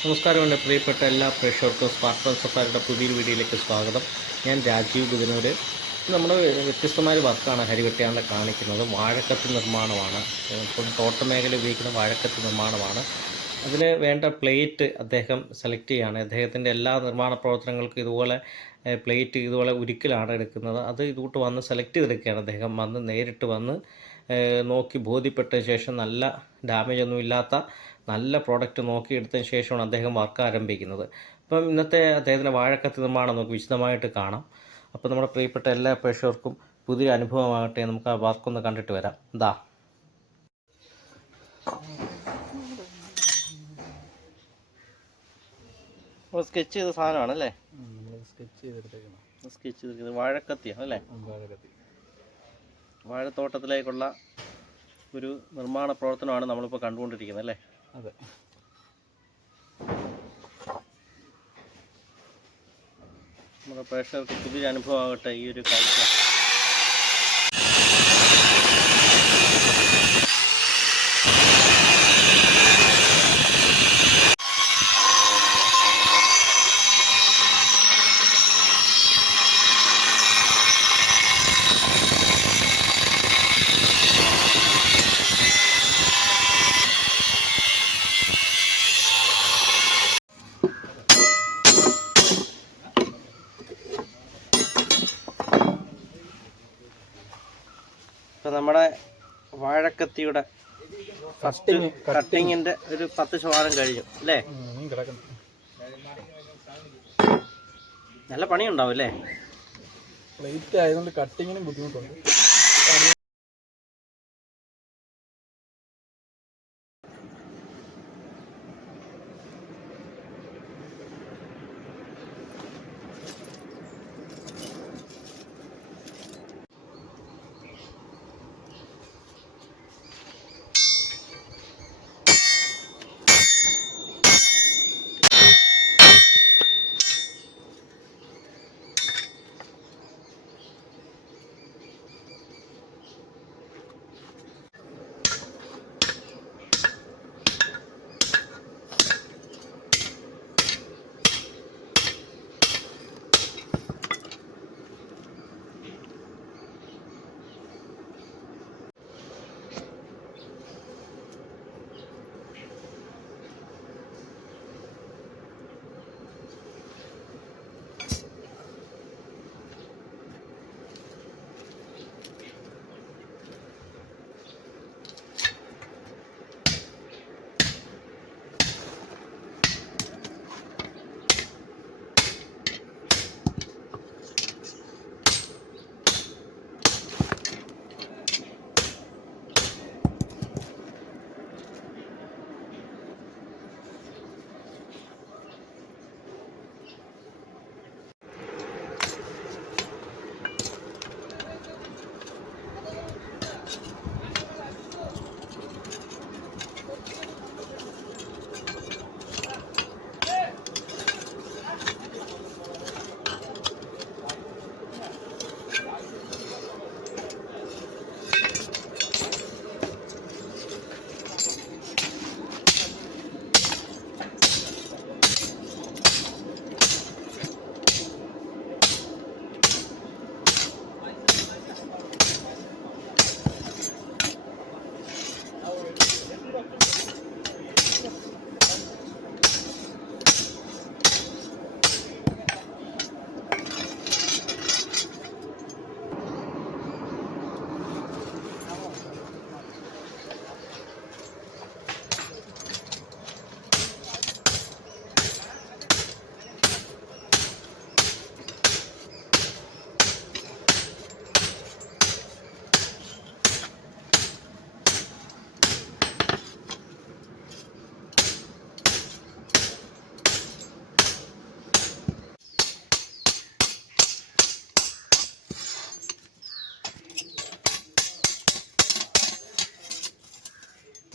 നമസ്കാരം, എൻ്റെ പ്രിയപ്പെട്ട എല്ലാ പ്രേക്ഷകർക്കും സ്പാർട്ടൺ സഫാരിയുടെ പുതിയൊരു വീഡിയോയിലേക്ക് സ്വാഗതം. ഞാൻ രാജീവ് ബുധനൂർ. നമ്മുടെ വ്യത്യസ്തമായ വർക്കാണ് ഹരിവെട്ടിയാണ്ട് കാണിക്കുന്നത്. വാഴക്കത്ത് നിർമ്മാണമാണ്. തോട്ടമേഖല ഉപയോഗിക്കുന്ന വാഴക്കത്ത് നിർമ്മാണമാണ്. അതിന് വേണ്ട പ്ലേറ്റ് അദ്ദേഹം സെലക്ട് ചെയ്യുകയാണ്. അദ്ദേഹത്തിൻ്റെ എല്ലാ നിർമ്മാണ പ്രവർത്തനങ്ങൾക്കും ഇതുപോലെ പ്ലേറ്റ് ഇതുപോലെ ഉരുക്കിലാണ് എടുക്കുന്നത്. അത് ഇതുകൂട്ട് വന്ന് സെലക്ട് ചെയ്തെടുക്കുകയാണ്. അദ്ദേഹം വന്ന് നേരിട്ട് വന്ന് നോക്കി ബോധ്യപ്പെട്ട ശേഷം നല്ല ഡാമേജ് ഒന്നും ഇല്ലാത്ത നല്ല പ്രോഡക്റ്റ് നോക്കിയെടുത്തതിന് ശേഷമാണ് അദ്ദേഹം വർക്ക് ആരംഭിക്കുന്നത്. അപ്പം ഇന്നത്തെ അദ്ദേഹത്തിൻ്റെ വാഴക്കത്ത് നിർമ്മാണം നമുക്ക് വിശദമായിട്ട് കാണാം. അപ്പോൾ നമ്മുടെ പ്രിയപ്പെട്ട എല്ലാ പ്രേക്ഷകർക്കും പുതിയൊരു അനുഭവമാകട്ടെ. നമുക്ക് ആ വർക്കൊന്ന് കണ്ടിട്ട് വരാം. എന്താ സ്കെച്ച് ചെയ്ത സാധനമാണല്ലേ? സ്കെച്ച് ചെയ്തിരിക്കുന്നത് വാഴക്കത്തിയാണ് അല്ലേ? വാഴത്തോട്ടത്തിലേക്കുള്ള ഒരു നിർമ്മാണ പ്രവർത്തനമാണ് നമ്മളിപ്പോൾ കണ്ടുകൊണ്ടിരിക്കുന്നത് അല്ലേ? അതെ. നമ്മുടെ പ്രേക്ഷകർക്ക് പുതിയൊരു അനുഭവമാകട്ടെ ഈ ഒരു കാഴ്ച. ഇപ്പം നമ്മുടെ വാഴക്കത്തിയുടെ ഫസ്റ്റ് കട്ടിങ്ങിൻ്റെ ഒരു 10% കഴിഞ്ഞു അല്ലേ? നല്ല പണിയുണ്ടാവും അല്ലേ? പ്ലേറ്റ് ആയതുകൊണ്ട് കട്ടിങ്ങിനും ബുദ്ധിമുട്ടുണ്ട്.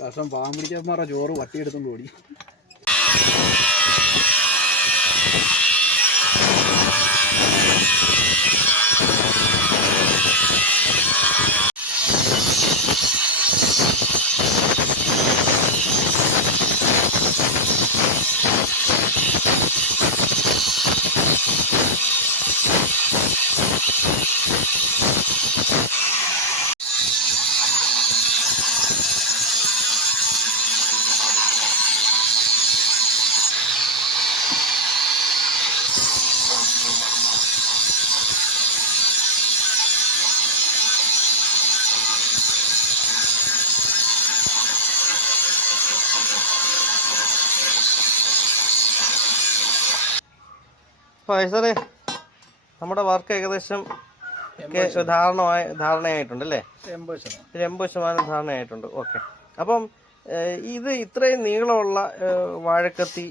വർഷം പാവം പിടിച്ചമാരുടെ ചോറ് വട്ടിയെടുത്തോണ്ട് ഓടി. സാറേ നമ്മുടെ വർക്ക് ഏകദേശം ധാരണയായിട്ടുണ്ടല്ലേ? 80% ധാരണയായിട്ടുണ്ട്. ഓക്കെ. അപ്പം ഇത് ഇത്രയും നീളമുള്ള വാഴക്കത്തി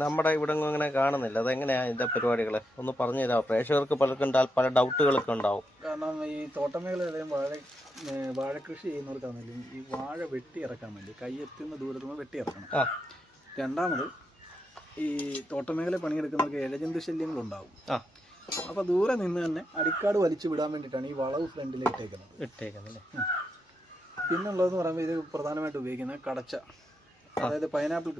നമ്മുടെ ഇവിടെ അങ്ങനെ കാണുന്നില്ല. അതെങ്ങനെയാണ് ഇതിൻ്റെ പരിപാടികൾ ഒന്ന് പറഞ്ഞു തരാമോ? പ്രേക്ഷകർക്ക് പലർക്കും പല ഡൗട്ടുകളൊക്കെ ഉണ്ടാവും. കാരണം ഈ തോട്ടമേഖലയിലെയും വാഴക്കൃഷി ചെയ്യുന്നവർക്കാണെങ്കിലും ഈ വാഴ വെട്ടി ഇറക്കാൻ വേണ്ടി കൈയെത്തുന്ന ദൂരത്തുനിന്ന് വെട്ടി ഇറക്കണം. രണ്ടാമത് ഈ തോട്ടമേഖല പണിയെടുക്കുന്നവർക്ക് ഇഴജന്തു ശല്യങ്ങളുണ്ടാവും. അപ്പോൾ ദൂരെ നിന്ന് തന്നെ അടിക്കാട് വലിച്ചു വിടാൻ വേണ്ടിയിട്ടാണ് ഈ വളവ് ഫ്രണ്ടിൽ ഇട്ടേക്കുന്നത്. പിന്നുള്ളതെന്ന് പറയുമ്പോൾ ഇത് പ്രധാനമായിട്ട് ഉപയോഗിക്കുന്നത് കടച്ച, അതായത് പൈനാപ്പിൾ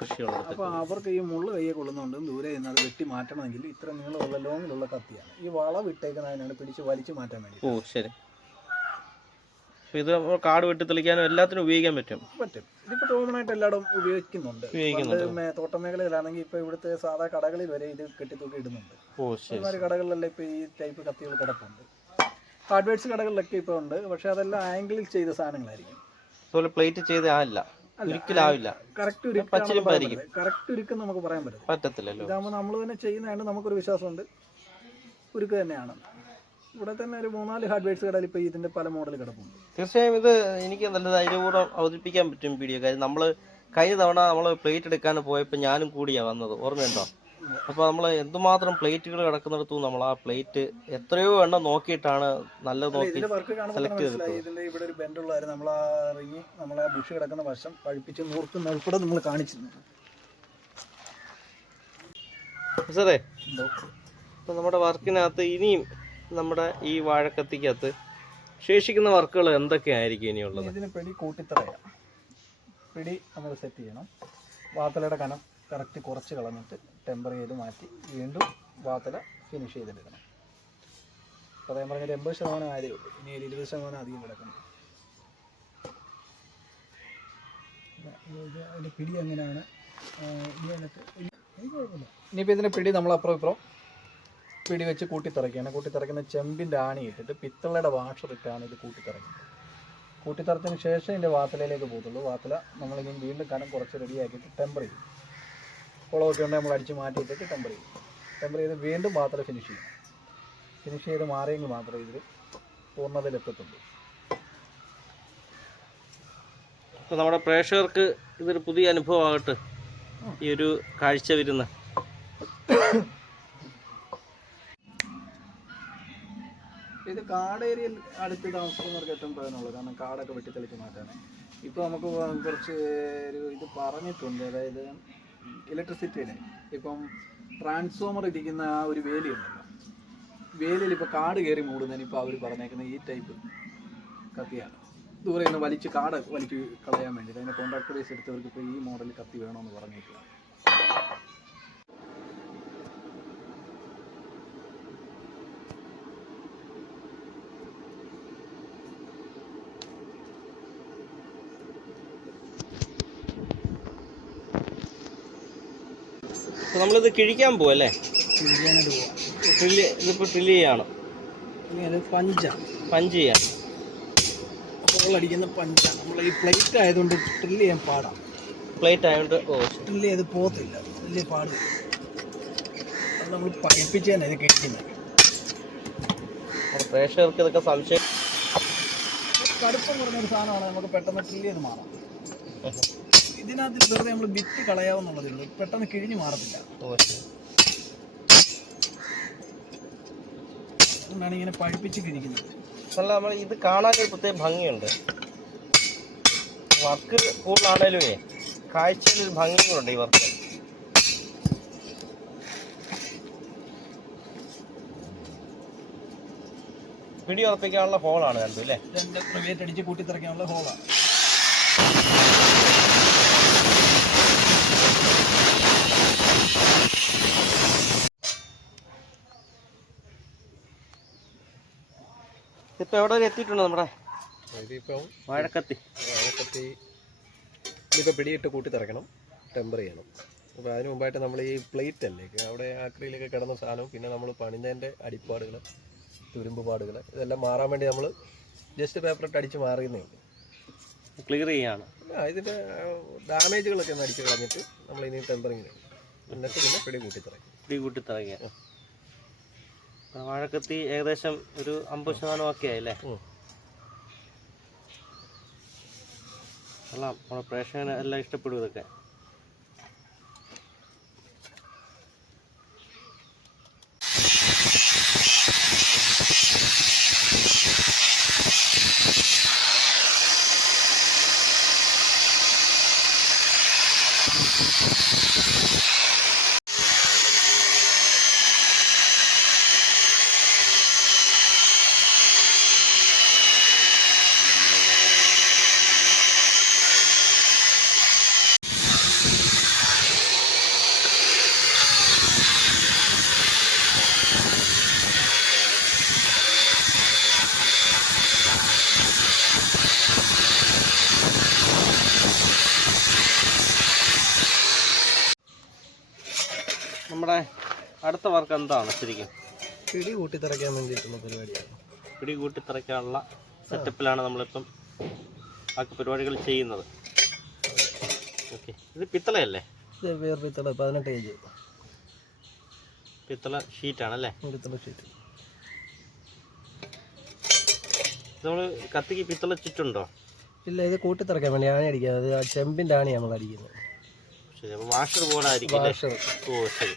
കൃഷിയുള്ളത്. അപ്പോൾ അവർക്ക് ഈ മുള്ളു കയ്യെ കൊള്ളുന്നുണ്ട് ദൂരെ നിന്ന് അത് വെട്ടി മാറ്റണമെങ്കിൽ ഇത്ര നീളമുള്ള ലോങ്ങിലുള്ള കത്തിയാണ്. ഈ വളവ് ഇട്ടേക്കുന്നതിനാണ് പിടിച്ച് വലിച്ചു മാറ്റാൻ വേണ്ടി. ഓ ശരി. ഇത് കാട് വെട്ടി തെളിക്കാനും എല്ലാത്തിനും ഉപയോഗിക്കാൻ പറ്റും. ഇതിപ്പോൾ കോമൺ ആയിട്ട് എല്ലായിടും ഉപയോഗിക്കുന്നുണ്ട്. തോട്ടമേഖലയിലാണെങ്കിൽ ഇപ്പോൾ ഇവിടുത്തെ സാധാ കടകളിൽ വരെ ഇത് കെട്ടിത്തൂക്കി ഇടുന്നുണ്ട്. ഒരുമാതിരി കടകളിലെല്ലാം ഇപ്പോൾ ഈ ടൈപ്പ് കത്തികൾ കിടപ്പുണ്ട്. ഹാർഡ്വെയർസ് കടകളിലൊക്കെ ഇപ്പോൾ ഉണ്ട്. പക്ഷെ അതെല്ലാം ആംഗിളിൽ ചെയ്ത സാധനങ്ങളായിരിക്കും. പ്ലേറ്റ് ചെയ്താവില്ല, കറക്റ്റ് ഉരുക്കം നമുക്ക് പറയാൻ പറ്റത്തില്ലല്ലോ. ഇതാകുമ്പോൾ നമ്മൾ തന്നെ ചെയ്യുന്നതുകൊണ്ട് നമുക്കൊരു വിശ്വാസമുണ്ട് ഉരുക്ക് തന്നെയാണ്. ഇവിടെ തന്നെ ഒരു 3-4 ഹാർഡ്വെയർസ് കടയിൽ ഇപ്പോൾ ഇതിന്റെ പല മോഡൽ കിടപ്പുണ്ട്. തീർച്ചയായും ഇത് എനിക്ക് നല്ല ധൈര്യപൂർവ്വം അവതരിപ്പിക്കാൻ പറ്റും വീഡിയോ. കാര്യം നമ്മൾ കഴിഞ്ഞ തവണ നമ്മൾ പ്ലേറ്റ് എടുക്കാൻ പോയപ്പോൾ ഞാനും കൂടിയാണ് വന്നത്, ഓർമ്മയുണ്ടോ? അപ്പോൾ നമ്മൾ എന്തുമാത്രം പ്ലേറ്റുകൾ കിടക്കുന്നിടത്തും നമ്മൾ ആ പ്ലേറ്റ് എത്രയോ എണ്ണം നോക്കിയിട്ടാണ് നല്ല നോക്കി സെലക്ട് ചെയ്തത്. ഇതിന്റെ ഇവിടെ ഒരു ബെൻഡുള്ള കാര്യം നമ്മൾ ആ റിങ്ങി നമ്മളെ ബുഷ് കിടക്കുന്ന വശം പഴിപ്പിച്ച് നോക്കുന്ന ഉൾപ്പെടെ നമ്മൾ കാണിച്ചിരുന്നു. സാറേ ഇപ്പം നമ്മുടെ വർക്കിനകത്ത് ഇനിയും നമ്മുടെ ഈ വാഴക്കത്തിക്കകത്ത് ശേഷിക്കുന്ന വർക്കുകൾ എന്തൊക്കെയായിരിക്കും ഇനിയുള്ളത്? ഇതിന് പിടി കൂട്ടിത്തറയാണ്. പിടി നമ്മൾ സെറ്റ് ചെയ്യണം. വാത്തലയുടെ കനം കറക്റ്റ് കുറച്ച് കളഞ്ഞിട്ട് ടെമ്പർ ചെയ്ത് മാറ്റി വീണ്ടും വാത്തല ഫിനിഷ് ചെയ്തെടുക്കണം. അപ്പോൾ ഞാൻ പറഞ്ഞൊരു 80% ആയതേ ഉള്ളൂ. ഇനി ഒരു 20% അധികം കിടക്കണം. അതിൻ്റെ പിടി എങ്ങനെയാണ് ഇനിയിപ്പോൾ ഇതിൻ്റെ പിടി നമ്മൾ അപ്പുറം പിടി വെച്ച് കൂട്ടിത്തിറയ്ക്കുകയാണ്. കൂട്ടിത്തിറയ്ക്കുന്ന ചെമ്പിൻ്റെ ആണി ഇട്ടിട്ട് പിത്തളയുടെ വാഷർ ഇട്ടാണ് ഇത് കൂട്ടിത്തിറയ്ക്കുന്നത്. കൂട്ടിത്തിറച്ചതിന് ശേഷം ഇതിൻ്റെ വാത്തലയിലേക്ക് പോകത്തുള്ളൂ. വാത്തല നമ്മളിനി വീണ്ടും കനം കുറച്ച് റെഡിയാക്കിയിട്ട് ടെമ്പർ ചെയ്യും. കുളമൊക്കെ ഉണ്ടെങ്കിൽ നമ്മൾ അടിച്ച് മാറ്റിയിട്ടിട്ട് ടെമ്പർ ചെയ്യും. ടെമ്പർ ചെയ്ത് വീണ്ടും വാത്തല ഫിനിഷ് ചെയ്യും. ഫിനിഷ് ചെയ്ത് മാറിയെങ്കിൽ മാത്രമേ ഇതിൽ പൂർണ്ണതയിലെത്തത്തുള്ളൂ. അപ്പോൾ നമ്മുടെ പ്രേക്ഷകർക്ക് ഇതൊരു പുതിയ അനുഭവമാകട്ടെ ഈ ഒരു കാഴ്ച വരുന്ന. ഇത് കാട് ഏരിയയിൽ അടുത്ത് താമസിക്കുന്നവർക്ക് ഏറ്റവും പ്രയോജനമുള്ളത്. കാരണം കാടൊക്കെ വെട്ടിത്തെളിച്ച് മാറ്റാൻ ഇപ്പോൾ നമുക്ക് കുറച്ച് ഇത് പറഞ്ഞിട്ടുണ്ട്. അതായത് ഇലക്ട്രിസിറ്റിയിൽ ഇപ്പം ട്രാൻസ്ഫോമർ ഇരിക്കുന്ന ആ ഒരു വേലിയുണ്ടല്ലോ, വേലിയിൽ ഇപ്പോൾ കാട് കയറി മൂടുന്നതിന് ഇപ്പോൾ അവർ പറഞ്ഞേക്കുന്ന ഈ ടൈപ്പ് കത്തിയാണ്. ദൂരെ നിന്ന് വലിച്ച് കാട് വലിച്ച് കളയാൻ വേണ്ടിയിട്ട് അതിൻ്റെ കോൺട്രാക്ട് ബേസ് എടുത്തവർക്ക് ഇപ്പോൾ ഈ മോഡൽ കത്തി വേണമെന്ന് പറഞ്ഞേക്കുക. നമ്മളിത് കിഴിക്കാൻ പോവല്ലേ? കിഴിക്കാനായിട്ട് പോവാം. ഇതിപ്പോൾ ഡ്രില്ല് ചെയ്യാണ്. പഞ്ച് ചെയ്യാൻ അടിക്കുന്ന പഞ്ചാണ്. നമ്മൾ ഈ പ്ലേറ്റ് ആയതുകൊണ്ട് ഡ്രില്ല് ചെയ്യാൻ പാടാണ്. പ്ലേറ്റ് ആയതുകൊണ്ട് ഡ്രില്ല് ചെയ്ത് പോകത്തില്ല, വലിയ പാട്. അത് നമ്മൾ പഴിപ്പിച്ചാണ് ഇത് കഴിക്കുന്നത്. പ്രേക്ഷകർക്ക് ഇതൊക്കെ സംശയം. കടുപ്പം കുറഞ്ഞൊരു സാധനമാണ്, നമുക്ക് പെട്ടെന്ന് ഡ്രില്ല് ചെയ്ത് മാറാം. ഇതിനകത്ത് വെറുതെ നമ്മൾ ബിറ്റ് കളയാവുന്നുള്ളതേ ഉള്ളൂ, പെട്ടെന്ന് കിഴിഞ്ഞ് മാറത്തില്ല. അതുകൊണ്ടാണ് ഇങ്ങനെ പഴിപ്പിച്ച് കിഴിക്കുന്നത്. അല്ല, നമ്മൾ ഇത് കാണാനൊരു പ്രത്യേക ഭംഗിയുണ്ട്. വർക്ക് കൂടുതലാണേലും കാഴ്ചയിലൊരു ഭംഗിയുണ്ട് ഈ വർക്ക്. പിടി ഉറപ്പിക്കാനുള്ള ഹോളാണ് രണ്ടും അല്ലേ? രണ്ട് പ്രൈവേറ്റ് അടിച്ച് കൂട്ടിത്തിറക്കാനുള്ള ഹോളാണ്. ഇപ്പം എവിടെ വരെ എത്തിയിട്ടുണ്ട് നമ്മുടെ ഇതിപ്പോൾ വാഴക്കത്തി? ഇതിപ്പോൾ പിടിയിട്ട് കൂട്ടിത്തിറക്കണം, ടെമ്പർ ചെയ്യണം. അപ്പോൾ അതിന് മുമ്പായിട്ട് നമ്മൾ ഈ പ്ലേറ്റ് അല്ലേ അവിടെ ആക്രിയിലൊക്കെ കിടന്ന സാധനവും പിന്നെ നമ്മൾ പണിഞ്ഞതിൻ്റെ അടിപ്പാടുകൾ, തുരുമ്പ് പാടുകൾ, ഇതെല്ലാം മാറാൻ വേണ്ടി നമ്മൾ ജസ്റ്റ് പേപ്പറിട്ട് അടിച്ച് മാറിയെന്നേ ഉള്ളൂ. ക്ലിയർ ചെയ്യാണ്. ഇതിൻ്റെ ഡാമേജുകളൊക്കെ ഒന്ന് അടിച്ച് കളഞ്ഞിട്ട് നമ്മൾ ഇനി ടെമ്പറിങ് എന്നിട്ട് പിന്നെ പിടി കൂട്ടി തിറയ്ക്കുക. വാഴക്കത്തി ഏകദേശം ഒരു 50% ഒക്കെ ആയില്ലേ? അല്ല, നമ്മുടെ പ്രേക്ഷകന് എല്ലാം ഇഷ്ടപ്പെടും ഇതൊക്കെ. നമ്മുടെ അടുത്ത വർക്ക് എന്താണ് ശരിക്കും? പിടി കൂട്ടി തിറയ്ക്കാൻ വേണ്ടിയിട്ടുള്ള പരിപാടിയാണ്. പിടി കൂട്ടി തിറയ്ക്കാനുള്ള സെറ്റപ്പിലാണ് നമ്മളിപ്പം ബാക്കി പരിപാടികൾ ചെയ്യുന്നത്. ഓക്കെ, ഇത് പിത്തളയല്ലേ? ഇത് വേറെ പിത്തള 18 ഏജ് പിത്തള ഷീറ്റാണല്ലേ? പിത്തള ഷീറ്റ്. നമ്മൾ കത്തിക്ക് പിത്തള ചുറ്റുണ്ടോ? ഇല്ല, ഇത് കൂട്ടി തിറക്കാൻ വേണ്ടി ആണി അടിക്കുക. അത് ആ ചെമ്പിൻ്റെ ആണി നമ്മൾ അടിക്കുന്നത്. ശരി, അപ്പോൾ വാഷർ പോലെ ആയിരിക്കും. ഓ ശരി.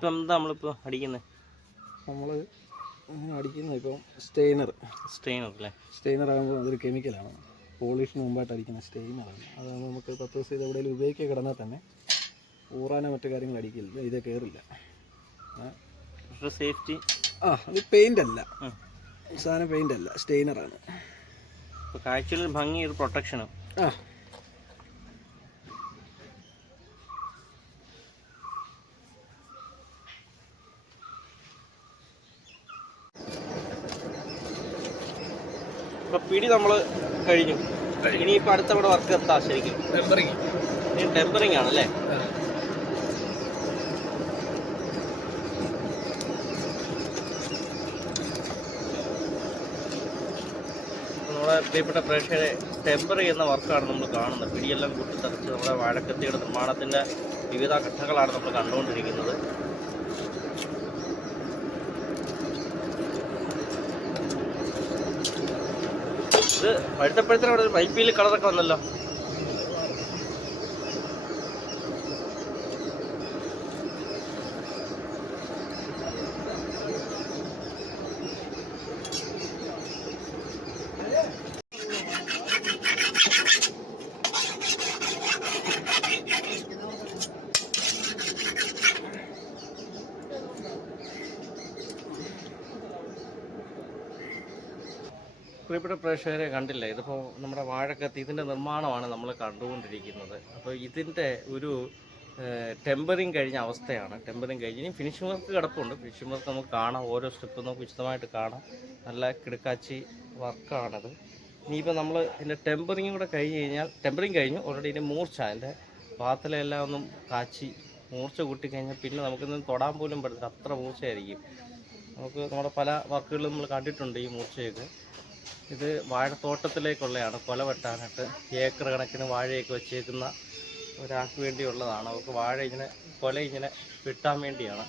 ഇപ്പം എന്താ നമ്മളിപ്പോൾ അടിക്കുന്നത്? നമ്മൾ അടിക്കുന്നത് ഇപ്പം സ്റ്റെയിനർ അല്ലേ? സ്റ്റെയിനർ ആകുമ്പോൾ അതൊരു കെമിക്കലാണ്. പോളിഷിന് മുമ്പായിട്ട് അടിക്കുന്ന സ്റ്റെയിനറാണ്. അതാണ് നമുക്ക് 10 ദിവസം ഇത് എവിടെയെങ്കിലും ഉപയോഗിക്കുക കിടന്നാൽ തന്നെ ഊറാനോ മറ്റു കാര്യങ്ങൾ അടിക്കില്ല, ഇത് കയറില്ല. സേഫ്റ്റി അത് പെയിൻ്റ് അല്ല, സാധനം പെയിൻ്റ് അല്ല, സ്റ്റെയിനറാണ്. കാഴ്ചയിൽ ഭംഗി, ഒരു പ്രൊട്ടക്ഷനും. ഇപ്പോൾ പിടി നമ്മൾ കഴിഞ്ഞു. ഇനിയിപ്പോൾ അടുത്ത ഇവിടെ വർക്ക് എത്താം ശരിക്കും. ടെമ്പറിങ് ആണല്ലേ? നമ്മുടെ പ്രിയപ്പെട്ട പ്രേക്ഷകരെ, ടെമ്പർ ചെയ്യുന്ന വർക്കാണ് നമ്മൾ കാണുന്നത്. പിടിയെല്ലാം കുട്ടിത്തറച്ച് നമ്മുടെ വാഴക്കത്തിയുടെ നിർമ്മാണത്തിൻ്റെ വിവിധ ഘട്ടങ്ങളാണ് നമ്മൾ കണ്ടുകൊണ്ടിരിക്കുന്നത്. ഇത് പഴുത്തപ്പഴത്തിന് അവിടെ ഒരു പൈപ്പിൽ കളറൊക്കെ വന്നല്ലോ. പ്രിയപ്പെട്ട പ്രേക്ഷകരെ, കണ്ടില്ലേ, ഇതിപ്പോൾ നമ്മുടെ വാഴക്കത്തി, ഇതിൻ്റെ നിർമ്മാണമാണ് നമ്മൾ കണ്ടുകൊണ്ടിരിക്കുന്നത്. അപ്പോൾ ഇതിൻ്റെ ഒരു ടെമ്പറിങ് കഴിഞ്ഞ അവസ്ഥയാണ്. ടെമ്പറിങ് കഴിഞ്ഞ് ഇനി ഫിനിഷിംഗ് വർക്ക് കിടപ്പുണ്ട്. ഫിനിഷിംഗ് വർക്ക് നമുക്ക് കാണാം, ഓരോ സ്റ്റെപ്പ് നമുക്ക് വിശദമായിട്ട് കാണാം. നല്ല കിടക്കാച്ചി വർക്കാണത്. ഇനിയിപ്പോൾ നമ്മൾ ഇതിൻ്റെ ടെമ്പറിങ് കൂടെ കഴിഞ്ഞ് കഴിഞ്ഞാൽ, ടെമ്പറിങ് കഴിഞ്ഞു ഓൾറെഡി. ഇതിൻ്റെ മൂർച്ച, അതിൻ്റെ ഭാഗത്തിലെല്ലാം ഒന്നും കാച്ചി മൂർച്ച കൂട്ടിക്കഴിഞ്ഞാൽ പിന്നെ നമുക്കിന്ന് തൊടാൻ പോലും പറ്റില്ല, അത്ര മൂർച്ചയായിരിക്കും. നമുക്ക് നമ്മുടെ പല വർക്കുകളിലും നമ്മൾ കണ്ടിട്ടുണ്ട് ഈ മൂർച്ചയൊക്കെ. ഇത് വാഴത്തോട്ടത്തിലേക്കുള്ളതാണ്, കൊല വെട്ടാനായിട്ട് ഏക്കർ കണക്കിന് വാഴയൊക്കെ വെച്ചേക്കുന്ന ഒരാൾക്ക് വേണ്ടിയുള്ളതാണ്. അവർക്ക് വാഴ ഇങ്ങനെ കൊല ഇങ്ങനെ വെട്ടാൻ വേണ്ടിയാണ്.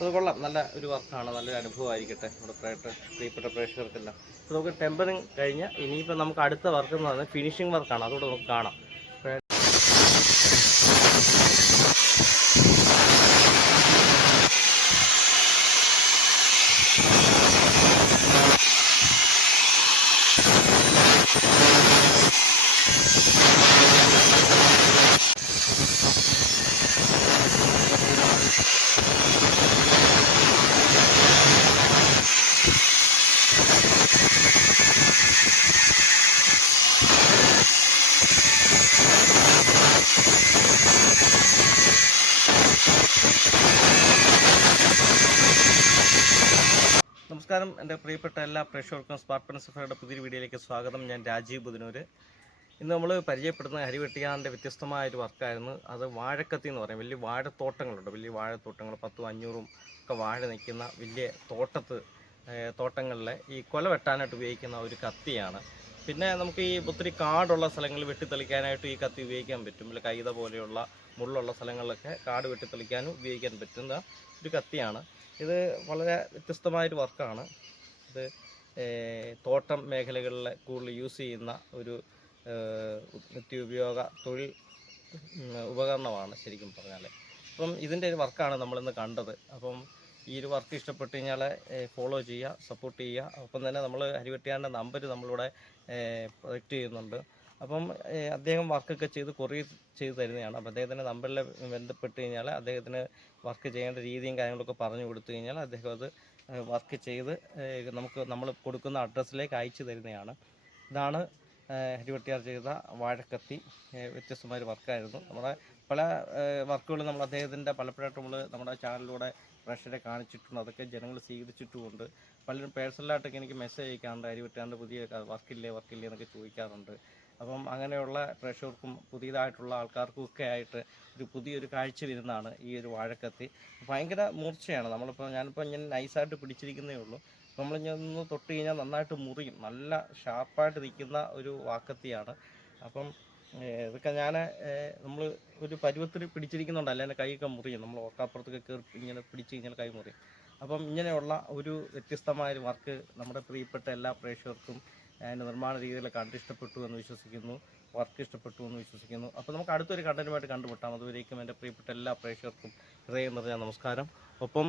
അത് കൊള്ളാം, നല്ല ഒരു വർക്കാണ്, നല്ലൊരു അനുഭവമായിരിക്കട്ടെ നമ്മുടെ പ്രിയപ്പെട്ട പ്രേക്ഷകർക്കെല്ലാം. അപ്പോൾ നമുക്ക് ടെമ്പറിങ് കഴിഞ്ഞാൽ ഇനിയിപ്പോൾ നമുക്ക് അടുത്ത വർക്ക് എന്ന് പറയുന്നത് ഫിനിഷിംഗ് വർക്കാണ്. അതുകൂടെ നമുക്ക് കാണാം. നമസ്കാരം, എൻ്റെ പ്രിയപ്പെട്ട എല്ലാ പ്രേക്ഷകർക്കും സ്പാർട്ടൻ സഫയുടെ പുതിയൊരു വീഡിയോയിലേക്ക് സ്വാഗതം. ഞാൻ രാജീവ് ബുധനൂർ. ഇന്ന് നമ്മൾ പരിചയപ്പെടുന്ന ഹരിവെട്ടിയാറിൻ്റെ വ്യത്യസ്തമായൊരു വർക്കായിരുന്നു. അത് വാഴക്കത്തി എന്ന് പറയും. വലിയ വാഴത്തോട്ടങ്ങളുണ്ട്, വലിയ വാഴത്തോട്ടങ്ങൾ 10-500 ഒക്കെ വാഴ നിൽക്കുന്ന വലിയ തോട്ടങ്ങളിലെ ഈ കൊല വെട്ടാനായിട്ട് ഉപയോഗിക്കുന്ന ഒരു കത്തിയാണ്. പിന്നെ നമുക്ക് ഈ ഒത്തിരി കാടുള്ള സ്ഥലങ്ങളിൽ വെട്ടിത്തെളിക്കാനായിട്ട് ഈ കത്തി ഉപയോഗിക്കാൻ പറ്റും. പിന്നെ കൈത പോലെയുള്ള മുള്ളുള്ള സ്ഥലങ്ങളിലൊക്കെ കാട് വെട്ടിത്തെളിക്കാനും ഉപയോഗിക്കാൻ പറ്റുന്ന ഒരു കത്തിയാണ്. ഇത് വളരെ വ്യത്യസ്തമായൊരു വർക്കാണ്. ഇത് തോട്ടം മേഖലകളിൽ കൂടുതൽ യൂസ് ചെയ്യുന്ന ഒരു നിത്യോപയോഗ തൊഴിൽ ഉപകരണമാണ് ശരിക്കും പറഞ്ഞാൽ. അപ്പം ഇതിൻ്റെ ഒരു വർക്കാണ് നമ്മളിന്ന് കണ്ടത്. അപ്പം ഈ ഒരു വർക്ക് ഇഷ്ടപ്പെട്ട് കഴിഞ്ഞാൽ ഫോളോ ചെയ്യുക, സപ്പോർട്ട് ചെയ്യുക. ഒപ്പം തന്നെ നമ്മൾ ഹരിവെട്ടിയാറിൻ്റെ നമ്പർ നമ്മളിവിടെ പ്രൊജക്റ്റ് ചെയ്യുന്നുണ്ട്. അപ്പം അദ്ദേഹം വർക്കൊക്കെ ചെയ്ത് കൊറിയർ ചെയ്ത് തരുന്നതാണ്. അപ്പോൾ അദ്ദേഹത്തിൻ്റെ നമ്പറിൽ ബന്ധപ്പെട്ട് കഴിഞ്ഞാൽ അദ്ദേഹത്തിന് വർക്ക് ചെയ്യേണ്ട രീതിയും കാര്യങ്ങളൊക്കെ പറഞ്ഞു കൊടുത്തു കഴിഞ്ഞാൽ അദ്ദേഹം അത് വർക്ക് ചെയ്ത് നമ്മൾ കൊടുക്കുന്ന അഡ്രസ്സിലേക്ക് അയച്ചു തരുന്നതാണ്. ഇതാണ് ഹരിവെട്ടിയാർ ചെയ്ത വാഴക്കത്തി. വ്യത്യസ്തമായൊരു വർക്കായിരുന്നു. നമ്മുടെ പല വർക്കുകളും നമ്മൾ അദ്ദേഹത്തിൻ്റെ പലപ്പോഴായിട്ട് നമ്മൾ നമ്മുടെ ചാനലിലൂടെ പ്രേക്ഷകരെ കാണിച്ചിട്ടുണ്ട്. അതൊക്കെ ജനങ്ങൾ സ്വീകരിച്ചിട്ടുമുണ്ട്. പലരും പേഴ്സണലായിട്ടൊക്കെ എനിക്ക് മെസ്സേജ് അയക്കാറുണ്ട്, ഹരിവെട്ടിയാറിൻ്റെ പുതിയ വർക്കില്ലേ എന്നൊക്കെ ചോദിക്കാറുണ്ട്. അപ്പം അങ്ങനെയുള്ള പ്രേക്ഷകർക്കും പുതിയതായിട്ടുള്ള ആൾക്കാർക്കും ഒക്കെ ആയിട്ട് ഒരു പുതിയൊരു കാഴ്ച വരുന്നതാണ് ഈ ഒരു വാഴക്കത്തി. ഭയങ്കര മൂർച്ചയാണ്. ഞാനിപ്പോൾ ഇങ്ങനെ നൈസായിട്ട് പിടിച്ചിരിക്കുന്നേ ഉള്ളൂ. നമ്മളിങ്ങനെ തൊട്ട് കഴിഞ്ഞാൽ നന്നായിട്ട് മുറിയും. നല്ല ഷാർപ്പായിട്ട് നിൽക്കുന്ന ഒരു വാക്കത്തിയാണ്. അപ്പം ഇതൊക്കെ നമ്മൾ ഒരു പരുവത്തിൽ പിടിച്ചിരിക്കുന്നുണ്ട്, അല്ല എൻ്റെ കൈയൊക്കെ മുറിയും. നമ്മൾ ഓർക്കാപ്പുറത്തൊക്കെ കയറി ഇങ്ങനെ പിടിച്ച് കഴിഞ്ഞാൽ കൈ മുറിയും. അപ്പം ഇങ്ങനെയുള്ള ഒരു വ്യത്യസ്തമായൊരു വർക്ക് നമ്മുടെ പ്രിയപ്പെട്ട എല്ലാ പ്രേക്ഷകർക്കും അതിൻ്റെ നിർമ്മാണ രീതികളെ കണ്ട് ഇഷ്ടപ്പെട്ടു എന്ന് വിശ്വസിക്കുന്നു, വർക്ക് ഇഷ്ടപ്പെട്ടു എന്ന് വിശ്വസിക്കുന്നു. അപ്പോൾ നമുക്ക് അടുത്തൊരു കണ്ടന്റുമായിട്ട് കണ്ടുമുട്ടാം. അതുവരേക്കും എൻ്റെ പ്രിയപ്പെട്ട എല്ലാ പ്രേക്ഷകർക്കും ഹൃദയം നിറഞ്ഞ നമസ്കാരം. ഒപ്പം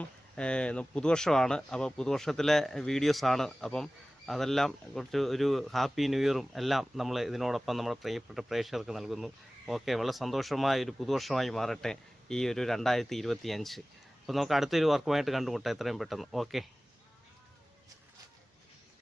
പുതുവർഷമാണ്, അപ്പോൾ പുതുവർഷത്തിലെ വീഡിയോസാണ്. അപ്പം അതെല്ലാം കുറച്ച് ഒരു ഹാപ്പി ന്യൂ ഇയറും എല്ലാം നമ്മൾ ഇതിനോടൊപ്പം നമ്മുടെ പ്രിയപ്പെട്ട പ്രേക്ഷകർക്ക് നൽകുന്നു. ഓക്കെ, വളരെ സന്തോഷമായ ഒരു പുതുവർഷമായി മാറട്ടെ ഈ ഒരു 2025. അപ്പോൾ നമുക്ക് അടുത്തൊരു വർക്കുമായിട്ട് കണ്ടുമുട്ടാം എത്രയും പെട്ടെന്ന്. ഓക്കെ.